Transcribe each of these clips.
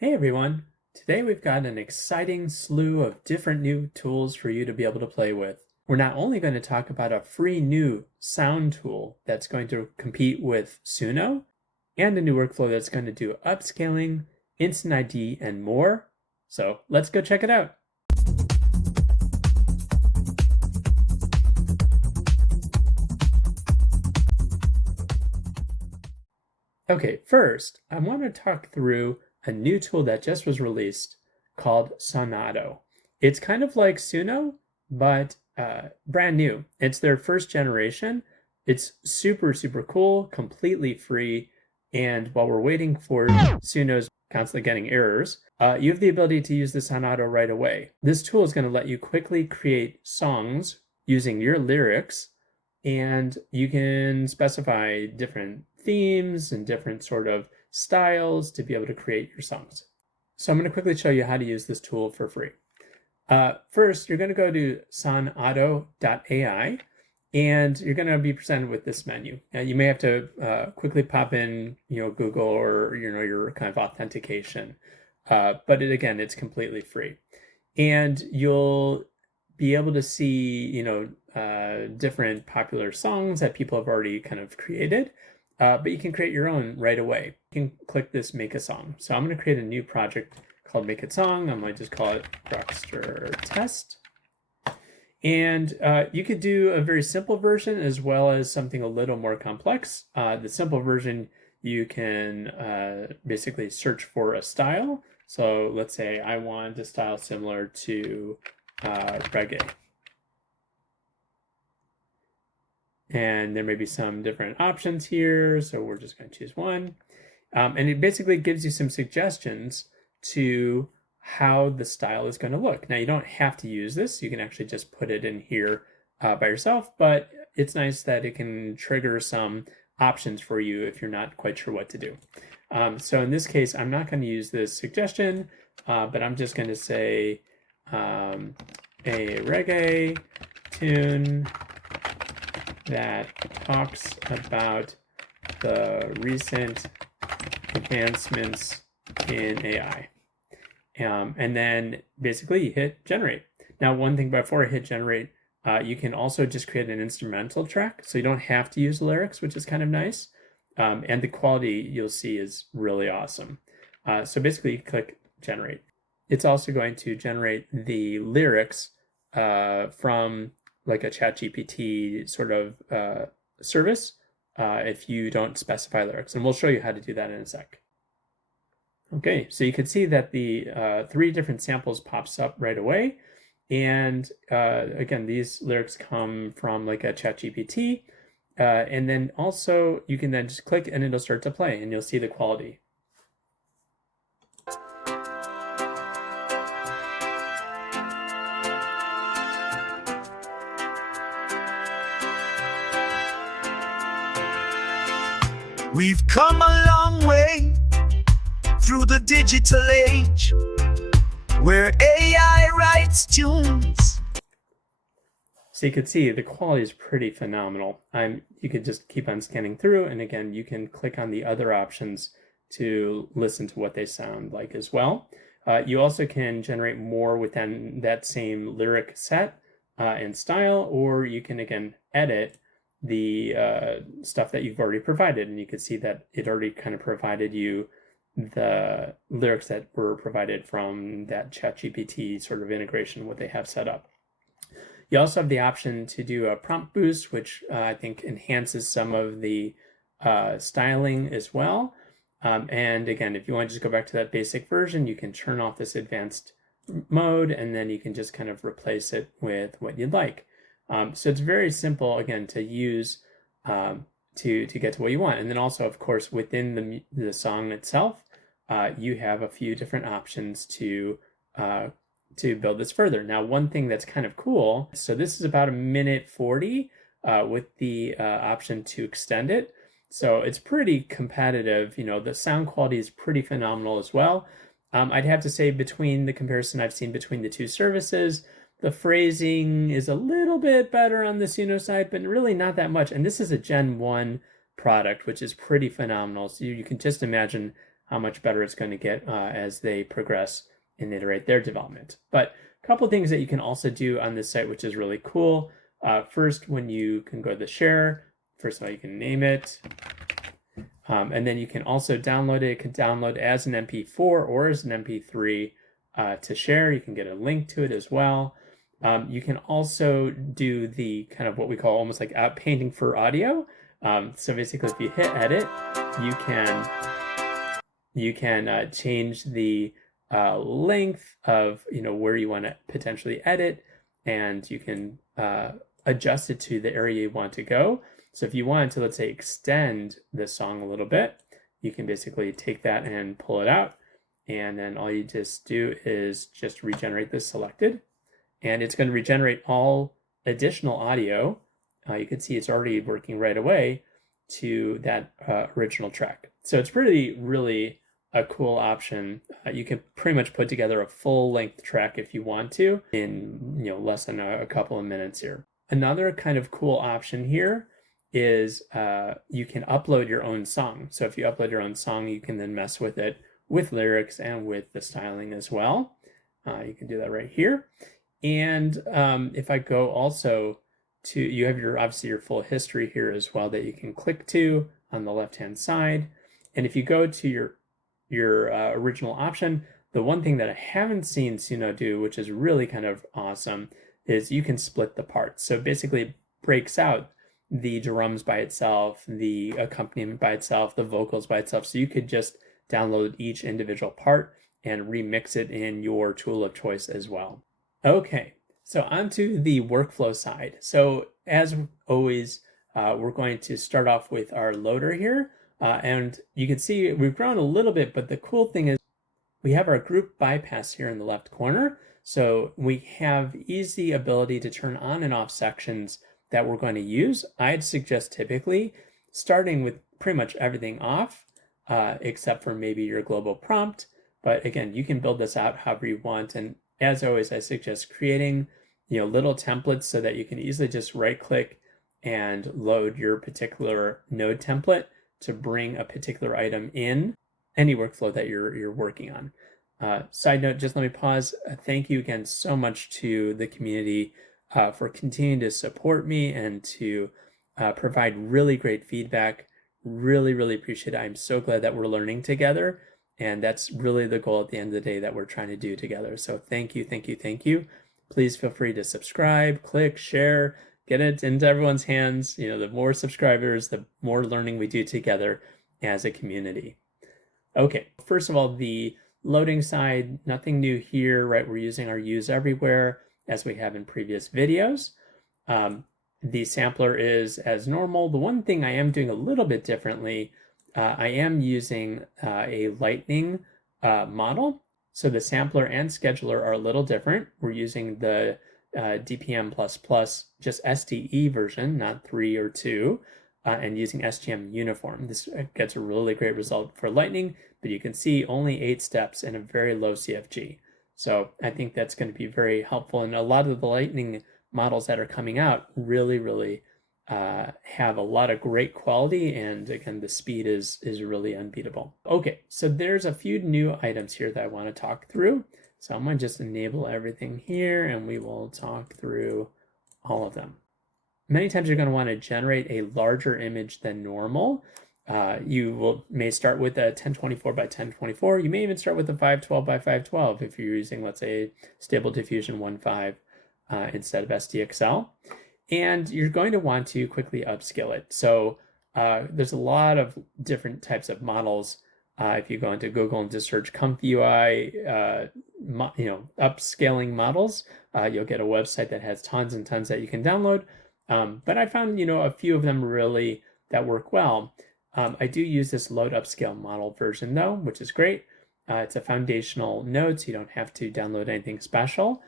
Hey everyone! Today we've got an exciting slew of different new tools for you to be able to play with. We're not only going to talk about a free new sound tool that's going to compete with Suno, and a new workflow that's going to do upscaling, instant ID, and more. So let's go check it out. Okay, first, I want to talk through a new tool that just was released called Sonauto. It's kind of like Suno, but brand new. It's their first generation. It's super, super cool, completely free. And while we're waiting for Suno's constantly getting errors, you have the ability to use the Sonauto right away. This tool is going to let you quickly create songs using your lyrics, and you can specify different themes and different sort of styles to be able to create your songs. So I'm going to quickly show you how to use this tool for free. First, you're going to go to sonauto.ai, and you're going to be presented with this menu. Now, you may have to quickly pop in, Google or your kind of authentication, but again, it's completely free, and you'll be able to see, different popular songs that people have already kind of created. But you can create your own right away. You can click this Make a Song. So I'm going to create a new project called Make a Song. I might just call it Rockster Test. And you could do a very simple version as well as something a little more complex. The simple version, you can basically search for a style. So let's say I want a style similar to reggae. And there may be some different options here, so we're just going to choose one. And it basically gives you some suggestions to how the style is going to look. Now, you don't have to use this. You can actually just put it in here by yourself, but it's nice that it can trigger some options for you if you're not quite sure what to do. So in this case, I'm not going to use this suggestion, but I'm just going to say a reggae tune that talks about the recent advancements in AI. And then basically you hit generate. Now, one thing before I hit generate, you can also just create an instrumental track. So you don't have to use lyrics, which is kind of nice. And the quality you'll see is really awesome. So basically you click generate. It's also going to generate the lyrics from like a ChatGPT sort of service if you don't specify lyrics. And we'll show you how to do that in a sec. Okay, so you can see that the 3 different samples pops up right away. And again, these lyrics come from like a ChatGPT. And then also you can then just click and it'll start to play and you'll see the quality. We've come a long way through the digital age where AI writes tunes. So you can see the quality is pretty phenomenal. You could just keep on scanning through, and again, you can click on the other options to listen to what they sound like as well. You also can generate more within that same lyric set and style, or you can again edit the stuff that you've already provided, and you can see that it already kind of provided you the lyrics that were provided from that ChatGPT sort of integration, what they have set up. You also have the option to do a prompt boost, which I think enhances some of the styling as well. And again, if you want to just go back to that basic version, you can turn off this advanced mode, and then you can just kind of replace it with what you'd like. So it's very simple, again, to use to get to what you want. And then also, of course, within the song itself, you have a few different options to build this further. Now, one thing that's kind of cool, so this is about 1:40 with the option to extend it. So it's pretty competitive. The sound quality is pretty phenomenal as well. I'd have to say between the comparison I've seen between the 2 services, the phrasing is a little bit better on the Suno side, but really not that much. And this is a Gen 1 product, which is pretty phenomenal. So you can just imagine how much better it's going to get as they progress and iterate their development. But a couple things that you can also do on this site, which is really cool. First, when you can go to the share, first of all, you can name it. And then you can also download it. It can download as an MP4 or as an MP3 to share. You can get a link to it as well. You can also do the kind of what we call almost like app painting for audio. So basically, if you hit edit, you can change the length of where you want to potentially edit, and you can adjust it to the area you want to go. So if you wanted to, let's say, extend this song a little bit, you can basically take that and pull it out. And then all you just do is just regenerate this selected. And it's going to regenerate all additional audio. You can see it's already working right away to that original track. So it's really a cool option. You can pretty much put together a full-length track if you want to in less than a couple of minutes here. Another kind of cool option here is you can upload your own song. So if you upload your own song, you can then mess with it with lyrics and with the styling as well. You can do that right here. And if I go also to, you have obviously your full history here as well that you can click to on the left-hand side. And if you go to your original option, the one thing that I haven't seen Suno do, which is really kind of awesome, is you can split the parts. So basically it breaks out the drums by itself, the accompaniment by itself, the vocals by itself. So you could just download each individual part and remix it in your tool of choice as well. Okay, so onto the workflow side. So as always, we're going to start off with our loader here. And you can see we've grown a little bit, but the cool thing is we have our group bypass here in the left corner. So we have easy ability to turn on and off sections that we're going to use. I'd suggest typically starting with pretty much everything off, except for maybe your global prompt. But again, you can build this out however you want. And as always, I suggest creating little templates so that you can easily just right click and load your particular node template to bring a particular item in any workflow that you're working on. Side note, just let me pause. Thank you again so much to the community for continuing to support me and to provide really great feedback. Really appreciate it. I'm so glad that we're learning together. And that's really the goal at the end of the day that we're trying to do together. So thank you. Please feel free to subscribe, click, share, get it into everyone's hands. The more subscribers, the more learning we do together as a community. Okay, first of all, the loading side, nothing new here, right? We're using our use everywhere as we have in previous videos. The sampler is as normal. The one thing I am doing a little bit differently, I am using a Lightning model. So the sampler and scheduler are a little different. We're using the DPM++, just SDE version, not 3 or 2, and using SGM uniform. This gets a really great result for Lightning, but you can see only 8 steps and a very low CFG. So I think that's going to be very helpful. And a lot of the Lightning models that are coming out really have a lot of great quality. And again, the speed is really unbeatable. Okay, so there's a few new items here that I want to talk through. So I'm going to just enable everything here and we will talk through all of them. Many times you're going to want to generate a larger image than normal. You may start with a 1024 by 1024. You may even start with a 512 by 512 if you're using, let's say, Stable Diffusion 1.5 instead of SDXL. And you're going to want to quickly upscale it. So there's a lot of different types of models. If you go into Google and just search ComfyUI, upscaling models, you'll get a website that has tons and tons that you can download. But I found, a few of them really that work well. I do use this load upscale model version though, which is great. It's a foundational node, so you don't have to download anything special.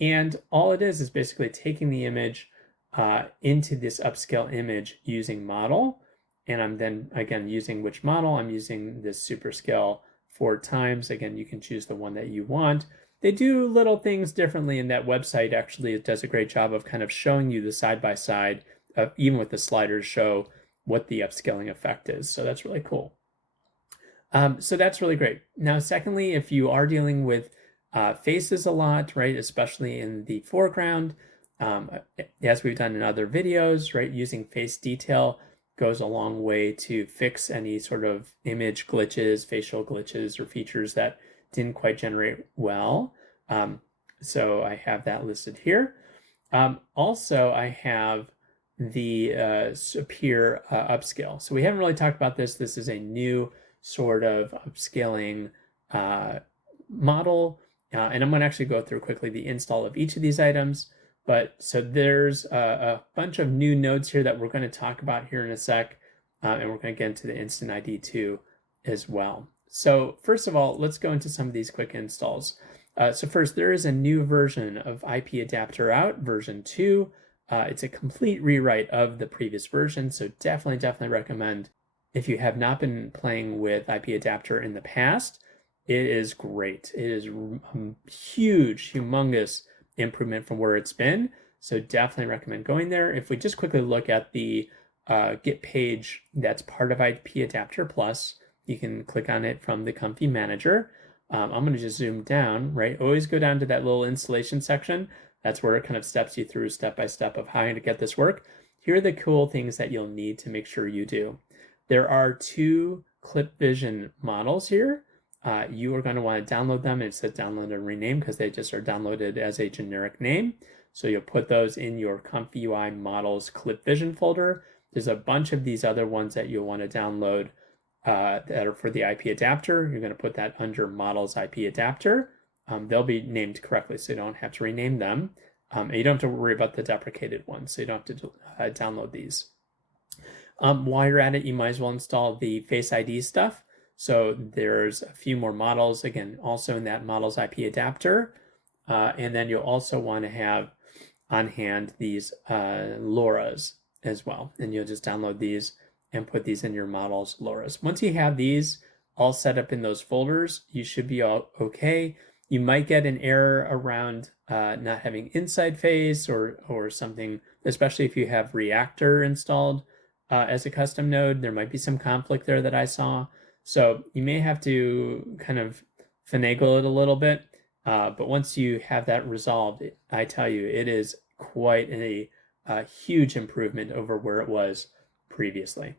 And all it is basically taking the image into this upscale image using model. And I'm then, again, using which model? I'm using this superscale 4 times. Again, you can choose the one that you want. They do little things differently in that website. Actually, it does a great job of kind of showing you the side-by-side, even with the sliders, show what the upscaling effect is. So that's really cool. So that's really great. Now, secondly, if you are dealing with faces a lot, right, especially in the foreground, as we've done in other videos, right, using face detail goes a long way to fix any sort of image glitches, facial glitches, or features that didn't quite generate well. So I have that listed here. Also, I have the Sapir Upscale. So we haven't really talked about this. This is a new sort of upscaling model. And I'm going to actually go through quickly the install of each of these items. But so there's a bunch of new nodes here that we're going to talk about here in a sec. And we're going to get into the instant ID too as well. So first of all, let's go into some of these quick installs. So first, there is a new version of IP Adapter out, version 2. It's a complete rewrite of the previous version. So definitely recommend, if you have not been playing with IP Adapter in the past, it is great. It is a huge, humongous improvement from where it's been. So definitely recommend going there. If we just quickly look at the Git page that's part of IP Adapter Plus, you can click on it from the Comfy Manager. I'm going to just zoom down, right? Always go down to that little installation section. That's where it kind of steps you through step by step of how to get this work. Here are the cool things that you'll need to make sure you do. There are 2 ClipVision models here. You are going to want to download them. It says download and rename because they just are downloaded as a generic name. So you'll put those in your ComfyUI models ClipVision folder. There's a bunch of these other ones that you'll want to download that are for the IP adapter. You're going to put that under models IP adapter. They'll be named correctly, so you don't have to rename them. And you don't have to worry about the deprecated ones, so you don't have to download these. While you're at it, you might as well install the Face ID stuff. So there's a few more models, again, also in that models IP adapter. And then you'll also want to have on hand these LoRa's as well. And you'll just download these and put these in your models LoRa's. Once you have these all set up in those folders, you should be all okay. You might get an error around not having inside face or something, especially if you have Reactor installed as a custom node. There might be some conflict there that I saw. So you may have to kind of finagle it a little bit. But once you have that resolved, I tell you, it is quite a huge improvement over where it was previously.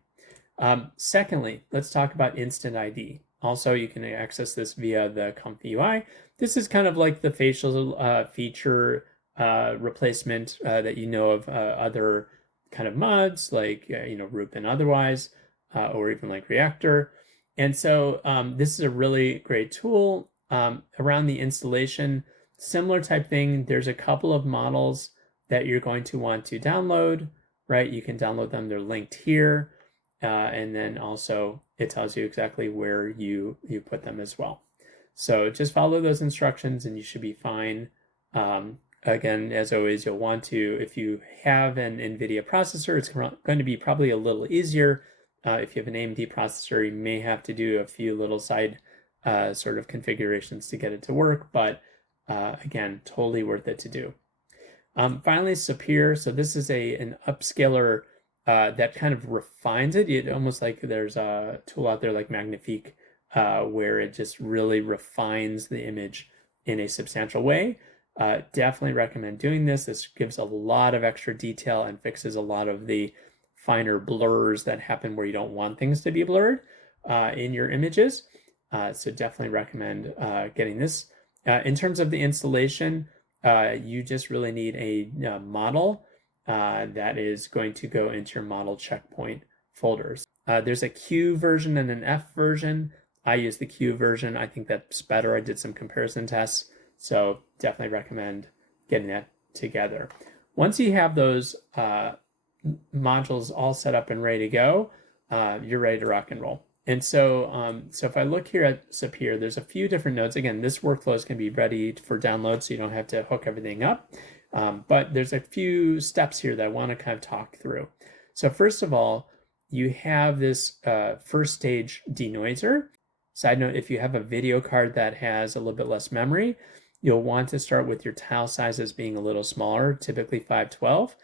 Secondly, let's talk about Instant ID. Also, you can access this via the ComfyUI. This is kind of like the facial feature replacement that you know of other kind of mods like Roop and otherwise, or even like Reactor. And so this is a really great tool around the installation. Similar type thing. There's a couple of models that you're going to want to download, right? You can download them. They're linked here. And then also it tells you exactly where you put them as well. So just follow those instructions and you should be fine. Again, as always, you'll want to, if you have an NVIDIA processor, it's going to be probably a little easier. If you have an AMD processor, you may have to do a few little side sort of configurations to get it to work, but again, totally worth it to do. Finally, Sapir. So this is an upscaler that kind of refines it. It almost like there's a tool out there like Magnifique where it just really refines the image in a substantial way. Definitely recommend doing this. This gives a lot of extra detail and fixes a lot of the finer blurs that happen where you don't want things to be blurred in your images. So definitely recommend getting this. In terms of the installation, you just really need a model that is going to go into your model checkpoint folders. There's a Q version and an F version. I use the Q version. I think that's better. I did some comparison tests, so definitely recommend getting that together. Once you have those modules all set up and ready to go, you're ready to rock and roll. And so, so if I look here at Sapir, there's a few different nodes. Again, this workflow is going to be ready for download, so you don't have to hook everything up. But there's a few steps here that I want to kind of talk through. So first of all, you have this first stage denoiser. Side note, if you have a video card that has a little bit less memory, you'll want to start with your tile sizes being a little smaller, typically 512.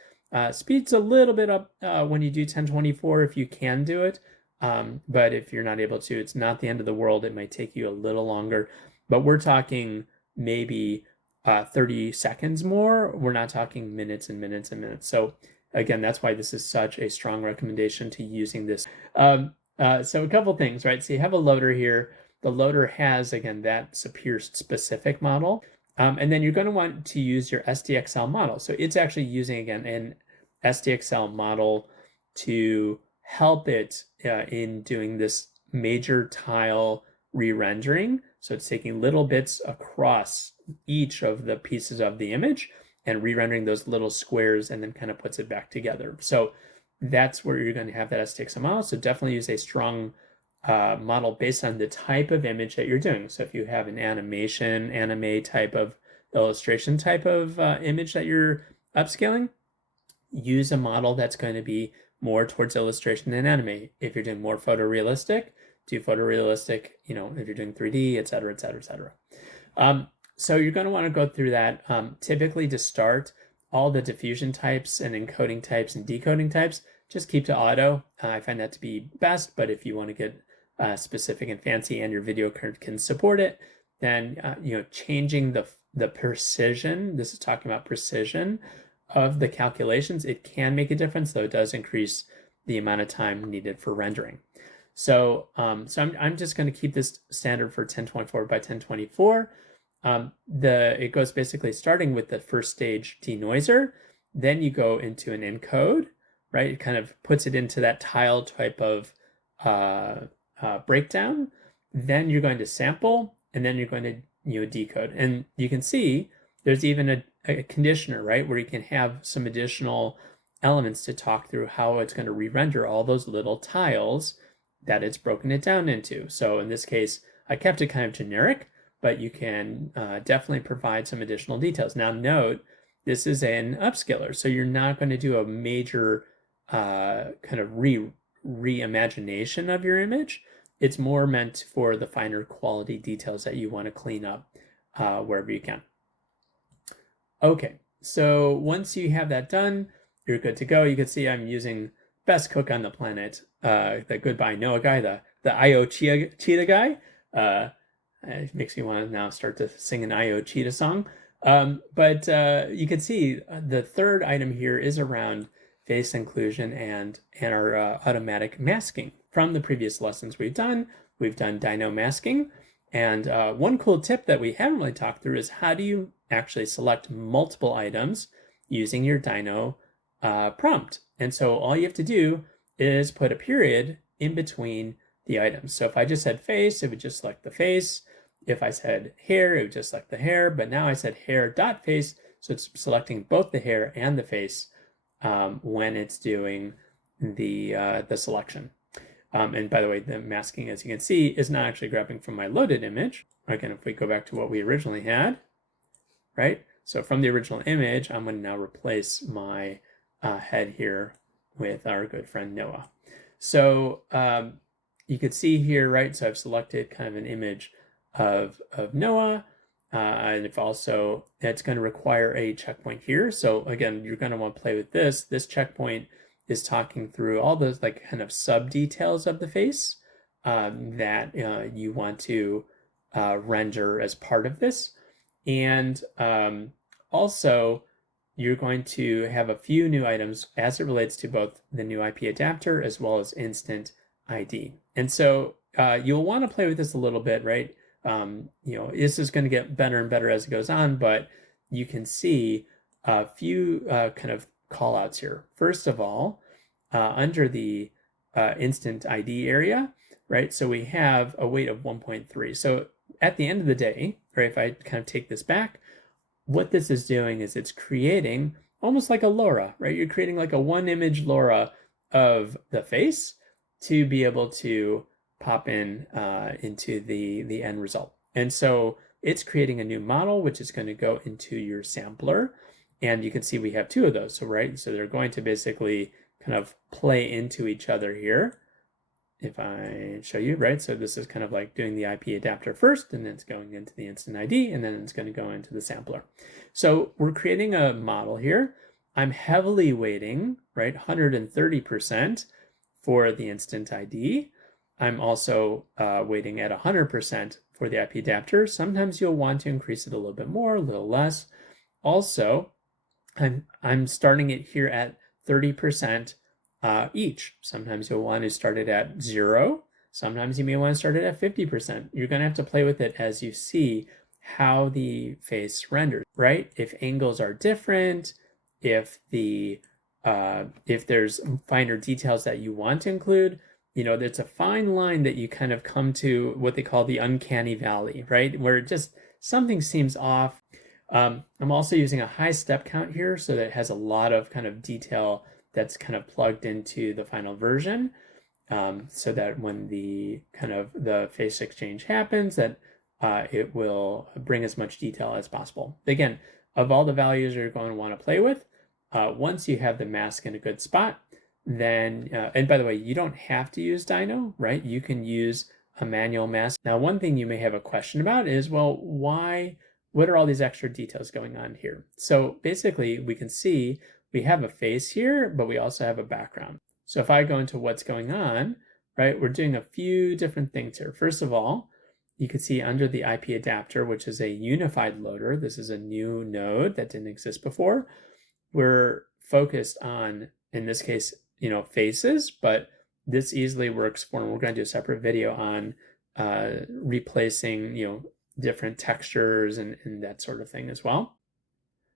Speed's a little bit up when you do 1024 if you can do it. But if you're not able to, it's not the end of the world. It might take you a little longer, but we're talking maybe 30 seconds more. We're not talking minutes and minutes and minutes. So again, that's why this is such a strong recommendation to using this. So a couple things, right? So you have a loader here. The loader has, again, that Sapir specific model. And then you're going to want to use your SDXL model. So it's actually using, again, an SDXL model to help it in doing this major tile re-rendering. So it's taking little bits across each of the pieces of the image and re-rendering those little squares, and then kind of puts it back together. So that's where you're going to have that SDXL model. So definitely use a strong model based on the type of image that you're doing. So if you have an animation, anime type of illustration type of image that you're upscaling, use a model that's going to be more towards illustration than anime. If you're doing more photorealistic, do photorealistic, you know, if you're doing 3D, et cetera, et cetera, et cetera. So you're going to want to go through that. Typically to start, all the diffusion types and encoding types and decoding types, just keep to auto. I find that to be best, but if you want to get specific and fancy and your video card can support it, then you know, changing the precision, this is talking about precision of the calculations, it can make a difference, though it does increase the amount of time needed for rendering. So, I'm just going to keep this standard for 1024 by 1024. It goes basically starting with the first stage denoiser, then you go into an encode, right? It kind of puts it into that tile type of breakdown. Then you're going to sample, and then you're going to decode. And you can see there's even a conditioner, right, where you can have some additional elements to talk through how it's going to re-render all those little tiles that it's broken it down into. So in this case, I kept it kind of generic, but you can definitely provide some additional details. Now note, this is an upscaler, so you're not going to do a major kind of reimagination of your image. It's more meant for the finer quality details that you want to clean up wherever you can. Okay, so once you have that done, you're good to go. You can see I'm using best cook on the planet, the Goodbye Noah guy, the IO Cheetah guy. It makes me want to now start to sing an IO Cheetah song. But you can see the third item here is around face inclusion and our automatic masking. From the previous lessons we've done Dino Masking. And one cool tip that we haven't really talked through is how do you actually select multiple items using your Dino prompt. And so all you have to do is put a period in between the items. So if I just said face, it would just select the face. If I said hair, it would just select the hair. But now I said hair.face, so it's selecting both the hair and the face when it's doing the selection. And by the way, the masking, as you can see, is not actually grabbing from my loaded image. Again, if we go back to what we originally had, right? So from the original image, I'm going to now replace my head here with our good friend Noah. So you can see here, right? So I've selected kind of an image of Noah. And if also, it's going to require a checkpoint here. So again, you're going to want to play with this. This checkpoint is talking through all those like kind of sub details of the face that you want to render as part of this. And also, you're going to have a few new items as it relates to both the new IP adapter as well as instant ID. And so you'll want to play with this a little bit, right? You know, this is going to get better and better as it goes on, but you can see a few kind of call outs here. First of all, under the instant ID area, right? So we have a weight of 1.3. So at the end of the day, right, if I kind of take this back, what this is doing is it's creating almost like a LoRa, right? You're creating like a one image LoRa of the face to be able to pop in into the end result. And so it's creating a new model, which is going to go into your sampler. And you can see we have two of those. So, right, so they're going to basically kind of play into each other here. If I show you, right, so this is kind of like doing the IP adapter first, and then it's going into the instant ID, and then it's going to go into the sampler. So we're creating a model here. I'm heavily weighting, right, 130% for the instant ID. I'm also waiting at 100% for the IP adapter. Sometimes you'll want to increase it a little bit more, a little less. Also, I'm starting it here at 30% each. Sometimes you'll want to start it at 0. Sometimes you may want to start it at 50%. You're going to have to play with it as you see how the face renders, right? If angles are different, if there's finer details that you want to include, there's a fine line that you kind of come to what they call the uncanny valley, right? Where just something seems off. I'm also using a high step count here so that it has a lot of kind of detail that's kind of plugged into the final version, so that when the face exchange happens, that it will bring as much detail as possible. Again, of all the values you're going to want to play with, once you have the mask in a good spot, then, and by the way, you don't have to use Dino, right? You can use a manual mask. Now, one thing you may have a question about is, well, what are all these extra details going on here? So basically, we can see we have a face here, but we also have a background. So if I go into what's going on, right, we're doing a few different things here. First of all, you can see under the IP adapter, which is a unified loader, this is a new node that didn't exist before. We're focused on, in this case, faces, but this easily works for, and we're going to do a separate video on replacing, different textures and that sort of thing as well.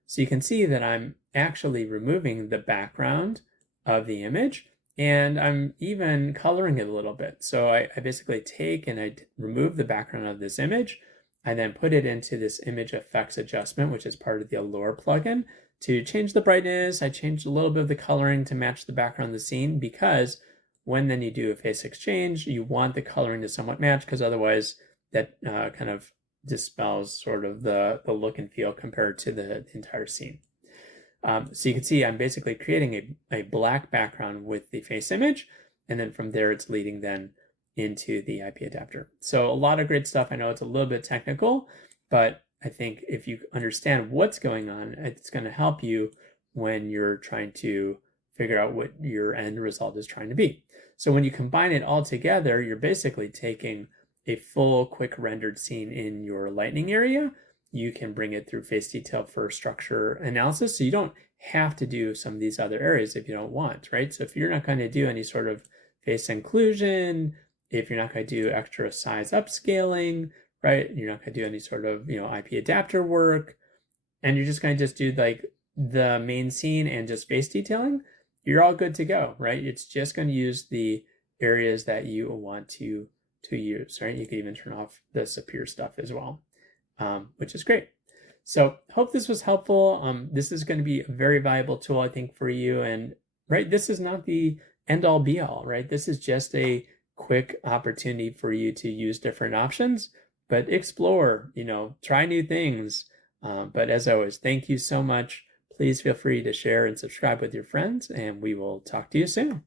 So you can see that I'm actually removing the background of the image, and I'm even coloring it a little bit. So I basically take and I remove the background of this image. I then put it into this image effects adjustment, which is part of the Allure plugin. To change the brightness, I changed a little bit of the coloring to match the background of the scene, because when then you do a face exchange, you want the coloring to somewhat match, because otherwise that kind of dispels sort of the look and feel compared to the entire scene. So you can see I'm basically creating a black background with the face image, and then from there it's leading then into the IP adapter. So a lot of great stuff. I know it's a little bit technical, but I think if you understand what's going on, it's going to help you when you're trying to figure out what your end result is trying to be. So when you combine it all together, you're basically taking a full quick rendered scene in your lightning area. You can bring it through face detail for structure analysis. So you don't have to do some of these other areas if you don't want, right? So if you're not going to do any sort of face inclusion, if you're not going to do extra size upscaling, right? You're not going to do any sort of, IP adapter work, and you're just going to just do like the main scene and just face detailing, you're all good to go, right? It's just going to use the areas that you want to use, right? You can even turn off the Sapir stuff as well, which is great. So hope this was helpful. This is going to be a very valuable tool, I think, for you. And right, this is not the end all be all, right? This is just a quick opportunity for you to use different options, but explore, try new things. But as always, thank you so much. Please feel free to share and subscribe with your friends, and we will talk to you soon.